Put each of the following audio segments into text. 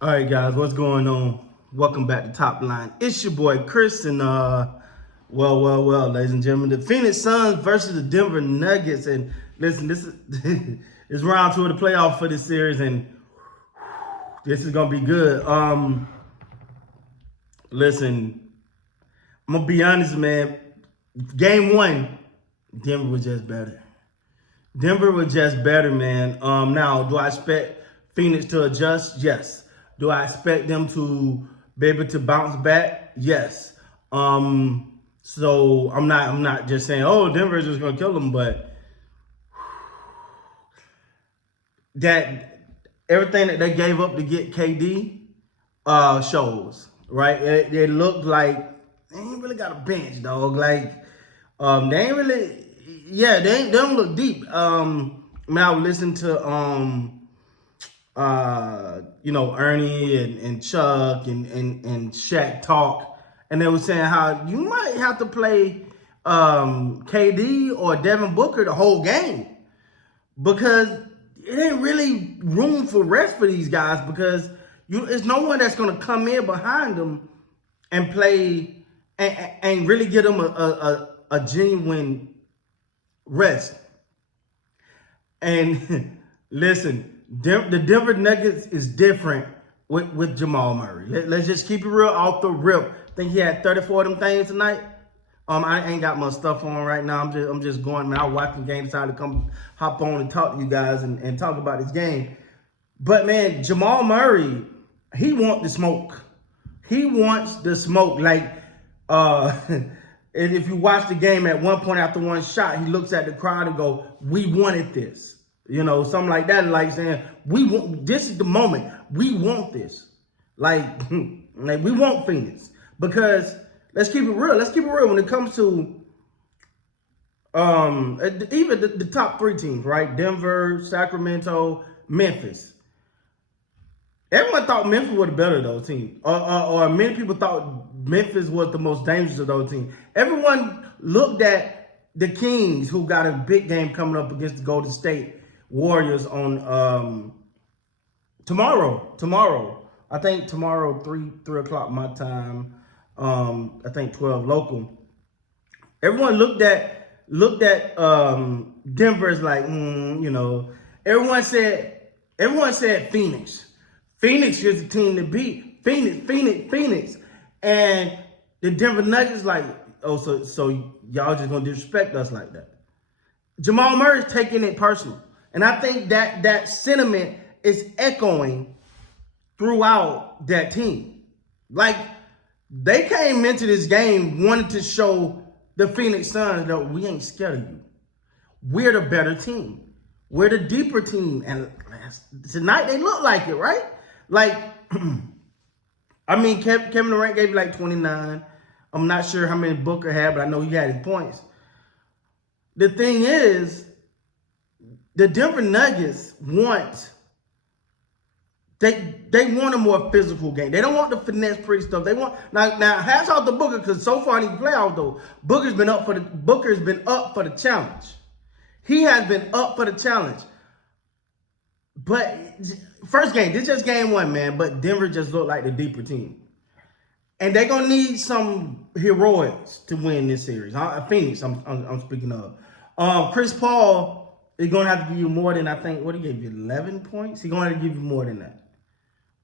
All right, guys, what's going on? Welcome back to Top Line. It's your boy Chris, and well, ladies and gentlemen, the Phoenix Suns versus the Denver Nuggets. And listen, this is it's round two of the playoff for this series, and this is gonna be good. Listen, I'm gonna be honest, man. Game one, Denver was just better. Denver was just better, man. Now, do I expect Phoenix to adjust? Yes. Do I expect them to be able to bounce back? Yes. So I'm not just saying, oh, Denver is just gonna kill them, but that everything that they gave up to get KD shows, right? It looked like they ain't really got a bench, dog. Like, they ain't really, yeah, they don't look deep. I mean, I was listening to Ernie and Chuck and Shaq talk, and they were saying how you might have to play KD or Devin Booker the whole game because it ain't really room for rest for these guys because it's no one that's gonna come in behind them and play and really get them a genuine rest. And listen, the Denver Nuggets is different with Jamal Murray. Let's just keep it real off the rip. I think he had 34 of them things tonight. I ain't got my stuff on right now. I'm just going, man. I watching the game, decided to come hop on and talk to you guys and talk about this game. But man, Jamal Murray, he wants the smoke. He wants the smoke. Like, and if you watch the game at one point after one shot, he looks at the crowd and go, "We wanted this." You know, something like that, like saying, this is the moment. We want this. Like we want Phoenix. Because let's keep it real. Let's keep it real when it comes to even the top three teams, right? Denver, Sacramento, Memphis. Everyone thought Memphis was the better of those teams. Or many people thought Memphis was the most dangerous of those teams. Everyone looked at the Kings, who got a big game coming up against the Golden State Warriors on tomorrow. I think tomorrow, 3 o'clock my time. I think 12 local. Everyone looked at Denver as like, everyone said Phoenix. Phoenix is the team to beat. Phoenix. And the Denver Nuggets like, oh, so y'all just gonna disrespect us like that. Jamal Murray's taking it personal. And I think that sentiment is echoing throughout that team. Like, they came into this game wanting to show the Phoenix Suns that we ain't scared of you. We're the better team. We're the deeper team. And tonight they look like it, right? Like, I mean, Kevin Durant gave you like 29. I'm not sure how many Booker had, but I know he had his points. The thing is, the Denver Nuggets want a more physical game. They don't want the finesse pretty stuff. They want now hats off to Booker because so far in these playoffs though, Booker's been up for the challenge. He has been up for the challenge. But first game, this is just game one, man. But Denver just looked like the deeper team. And they're gonna need some heroics to win this series. Phoenix, I'm speaking of. Chris Paul is gonna have to give you more than, I think, what he gave you, 11 points? He's gonna have to give you more than that.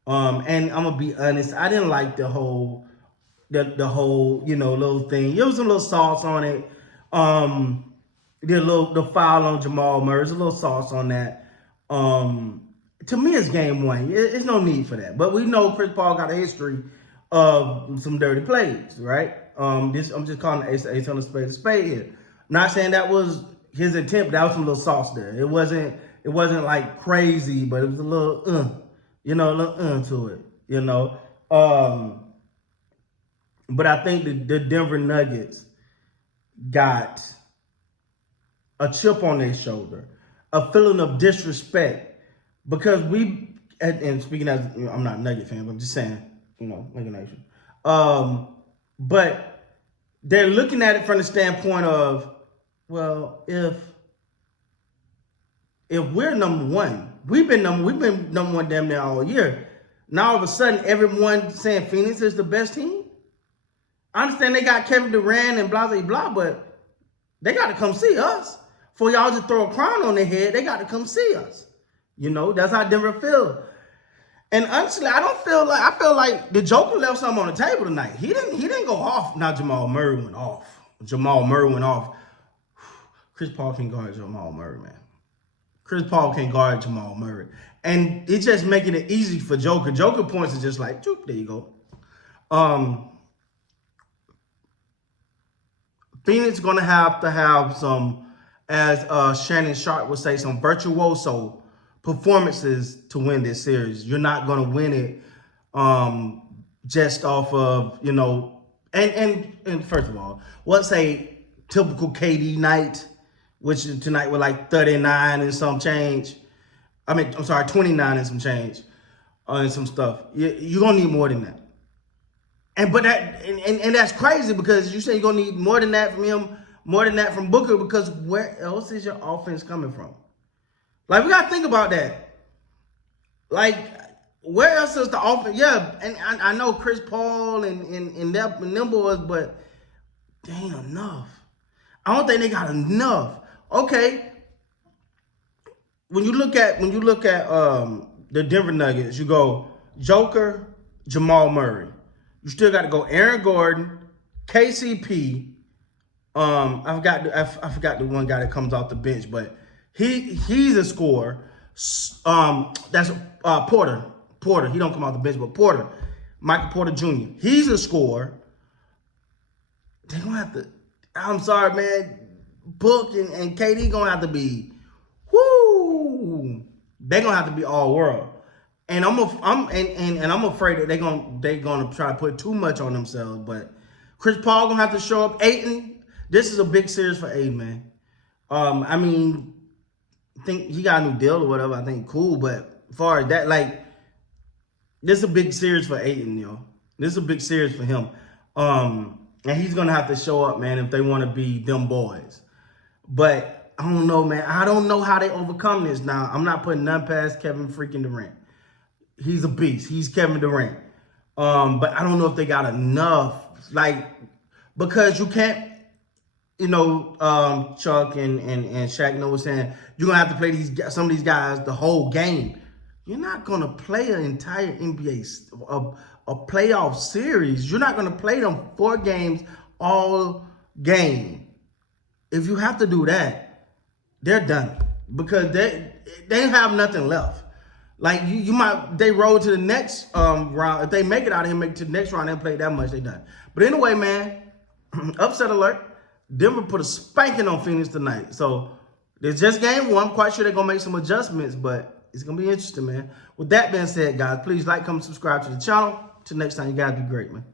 And I'm gonna be honest, I didn't like the whole little thing. There was some little sauce on it. The foul on Jamal Murray, there's a little sauce on that. To me, it's game one. It's no need for that. But we know Chris Paul got a history of some dirty plays, right? I'm just calling the ace on the spade here. Not saying that was his intent, but that was some little sauce there. It wasn't like crazy, but it was a little to it, But I think the Denver Nuggets got a chip on their shoulder, a feeling of disrespect. Because and speaking as, I'm not a Nugget fan, but I'm just saying, Nugget Nation. But they're looking at it from the standpoint of, well, if we're number one, we've been number one damn near all year. Now all of a sudden, everyone saying Phoenix is the best team. I understand they got Kevin Durant and blah, blah, blah, but they got to come see us. For y'all to throw a crown on their head, they got to come see us. You know, that's how Denver feel. And honestly, I feel like the Joker left something on the table tonight. He didn't go off. Now Jamal Murray went off. Chris Paul can guard Jamal Murray, man. Chris Paul can guard Jamal Murray. And it's just making it easy for Joker. Joker points is just like, there you go. Phoenix going to have some, as Shannon Sharp would say, some virtuoso performances to win this series. You're not going to win it just off of, you know, and first of all, let's say typical KD night, which is tonight with like 39 and some change. 29 and some change and some stuff. You're going to need more than that. And that's crazy because you say you're going to need more than that from him, more than that from Booker, because where else is your offense coming from? Like, we got to think about that. Like, where else is the offense? Yeah, and I know Chris Paul and them boys, but they ain't enough. I don't think they got enough. Okay. When you look at the Denver Nuggets, you go Joker, Jamal Murray. You still got to go Aaron Gordon, KCP. I forgot the one guy that comes off the bench, but he's a scorer. That's Porter. Porter. He don't come off the bench, but Porter, Michael Porter Jr. He's a scorer. They're gonna have to. I'm sorry, man. Book and KD gonna have to be. Woo! They're gonna have to be all world. And I'm afraid that they're gonna try to put too much on themselves. But Chris Paul gonna have to show up. Ayton, this is a big series for Ayton, man. I think he got a new deal or whatever. I think cool, but as far as that, like, this is a big series for Ayton, yo. This is a big series for him. And he's gonna have to show up, man, if they want to be them boys. But I don't know, man. I don't know how they overcome this. Now, I'm not putting none past Kevin freaking Durant. He's a beast. He's Kevin Durant. But I don't know if they got enough. Like, because you can't, you know, Chuck and Shaq know was saying, you're going to have to play some of these guys the whole game. You're not going to play an entire NBA, a playoff series. You're not going to play them 4 games all game. If you have to do that, they're done. Because they have nothing left. Like, they roll to the next round. If they make it out of here, make it to the next round, they play that much, they done. But anyway, man, upset alert. Denver put a spanking on Phoenix tonight. So, it's just game 1. I'm quite sure they're going to make some adjustments, but it's going to be interesting, man. With that being said, guys, please like, comment, subscribe to the channel. Till next time, you guys be great, man.